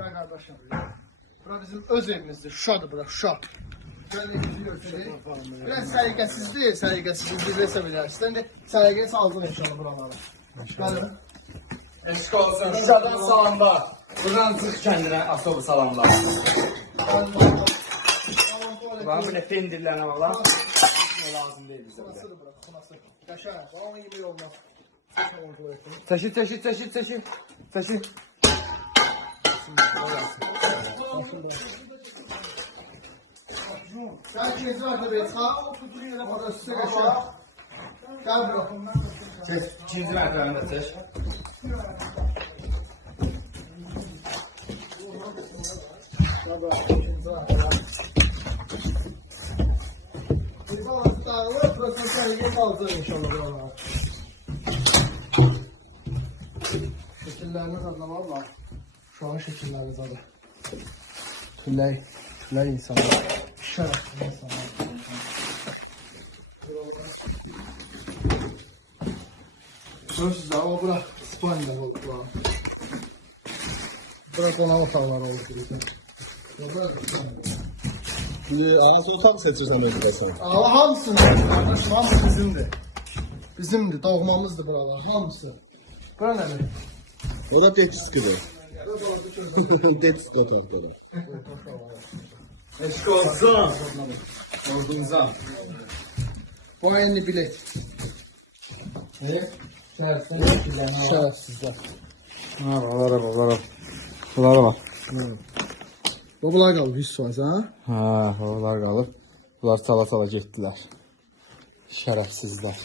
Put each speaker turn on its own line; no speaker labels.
Gel kardeşim. Bura bizim öz evimizdir. Şuşadır bura, Şuşa. Evimizi görsədik. Biraz səliqəsizdir, səliqəsizlik bilirsə bilərsən. İndi səliqəyə saldım inşallah buralara. Gəlin.
Eşk olsun. Şuradan salamlar. Buradan zırh kendine asobu salamlar. Var böyle pendirlerine valla. Ne lazım değil bize bile.
Xunasıdır bura, xunası. Qəşəng. Amma yemək olmaz. Tamam, tualetim.
Taşı taşı taşı taşı. Taşı.
Sen ikinci var bir sağ. Orada size qəşəng. Gel bura.
Çek. İkinci mertebende taş.
Gel bura. İkinci var. Var. Uşağın şəkillərini zadı. Tülək, tülək insanlar. Şərəfli insanlar. Görürsünüz ama bura spanya oldu bura. Bura qonaq otaqları oldu burada. Bura
Aa sultan seçirsən özünə sən.
Ama hamısı kardeşim hamısı bizimdir. Bizimdir, doğmamızdır buralar hamısı. Bura ne?
O da Detski'dir. Detski otaqları.
Eşk olsun. Ordunuza.
Bu enli bilet.
Ne?
Şerefsizler.
Ha balara balara. Balara bak.
Bu bunlar kaldı 100 faiz ha?
Ha babalar kalır. Bunlar sala sala gittiler. Şerefsizler.